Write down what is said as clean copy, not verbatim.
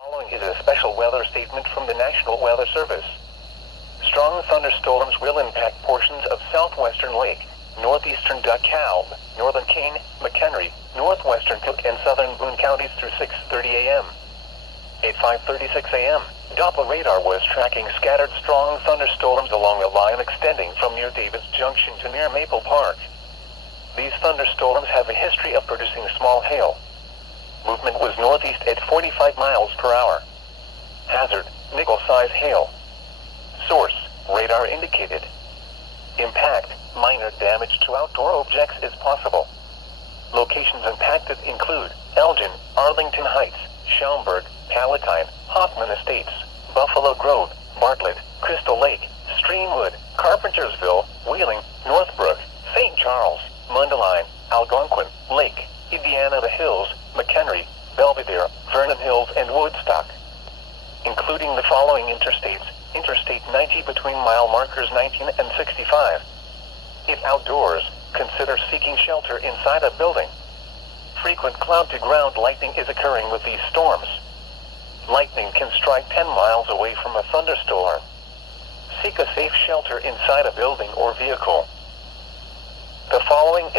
Following is a special weather statement from the National Weather Service. Strong thunderstorms will impact portions of southwestern Lake, northeastern DeKalb, northern Kane, McHenry, northwestern Cook, and southern Boone counties through 6:30 a.m. At 5:36 a.m., Doppler radar was tracking scattered strong thunderstorms along a line extending from near Davis Junction to near Maple Park. These thunderstorms have a history of producing small hail. Movement was northeast at 45 miles per hour. Hazard, nickel-size hail. Source, radar indicated. Impact, minor damage to outdoor objects is possible. Locations impacted include Elgin, Arlington Heights, Schaumburg, Palatine, Hoffman Estates, Buffalo Grove, Bartlett, Crystal Lake, Streamwood, Carpentersville, Wheeling, Northbrook, St. Charles, Mundelein, Algonquin, Lake, Indiana the Hills, McHenry, Belvedere, Vernon Hills, and Woodstock. Including the following interstates: Interstate 90 between mile markers 19 and 65. If outdoors, consider seeking shelter inside a building. Frequent cloud-to-ground lightning is occurring with these storms. Lightning can strike 10 miles away from a thunderstorm. Seek a safe shelter inside a building or vehicle. The following